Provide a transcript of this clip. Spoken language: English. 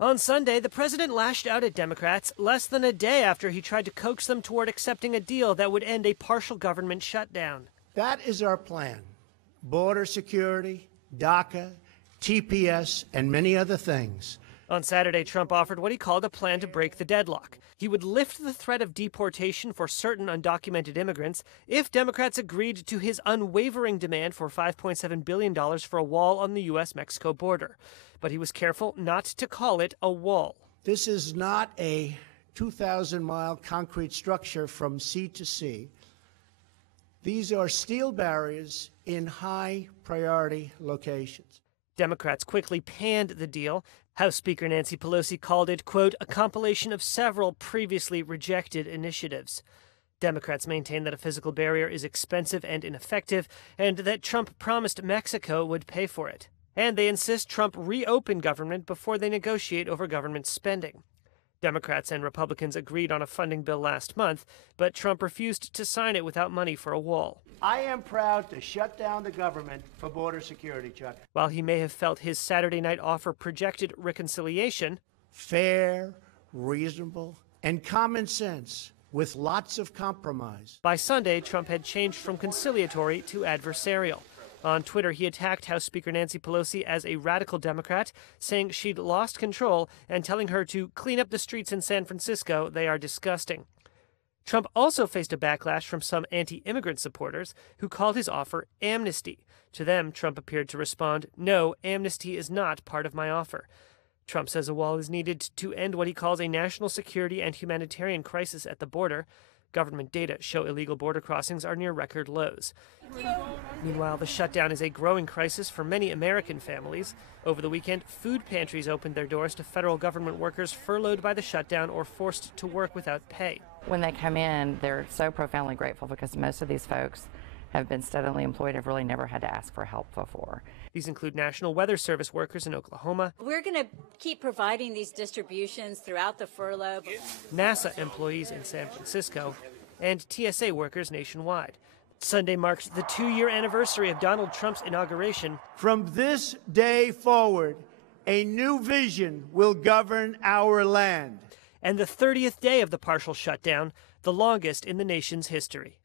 On Sunday, the president lashed out at Democrats less than a day after he tried to coax them toward accepting a deal that would end a partial government shutdown. That is our plan. Border security, DACA, TPS, and many other things. On Saturday, Trump offered what he called a plan to break the deadlock. He would lift the threat of deportation for certain undocumented immigrants if Democrats agreed to his unwavering demand for $5.7 billion for a wall on the U.S.-Mexico border. But he was careful not to call it a wall. This is not a 2,000-mile concrete structure from sea to sea. These are steel barriers in high-priority locations. Democrats quickly panned the deal. House Speaker Nancy Pelosi called it, quote, a compilation of several previously rejected initiatives. Democrats maintain that a physical barrier is expensive and ineffective, and that Trump promised Mexico would pay for it. And they insist Trump reopen government before they negotiate over government spending. Democrats and Republicans agreed on a funding bill last month, but Trump refused to sign it without money for a wall. I am proud to shut down the government for border security, Chuck. While he may have felt his Saturday night offer projected reconciliation, fair, reasonable, and common sense, with lots of compromise. By Sunday, Trump had changed from conciliatory to adversarial. On Twitter, he attacked House Speaker Nancy Pelosi as a radical Democrat, saying she'd lost control and telling her to clean up the streets in San Francisco. They are disgusting. Trump also faced a backlash from some anti-immigrant supporters who called his offer amnesty. To them, Trump appeared to respond, no, amnesty is not part of my offer. Trump says a wall is needed to end what he calls a national security and humanitarian crisis at the border. Government data show illegal border crossings are near record lows. Meanwhile, the shutdown is a growing crisis for many American families. Over the weekend, food pantries opened their doors to federal government workers furloughed by the shutdown or forced to work without pay. When they come in, they're so profoundly grateful because most of these folks have been steadily employed and have really never had to ask for help before. These include National Weather Service workers in Oklahoma. We're going to keep providing these distributions throughout the furlough. NASA employees in San Francisco and TSA workers nationwide. Sunday marked the 2-year anniversary of Donald Trump's inauguration. From this day forward, a new vision will govern our land. And the 30th day of the partial shutdown, the longest in the nation's history.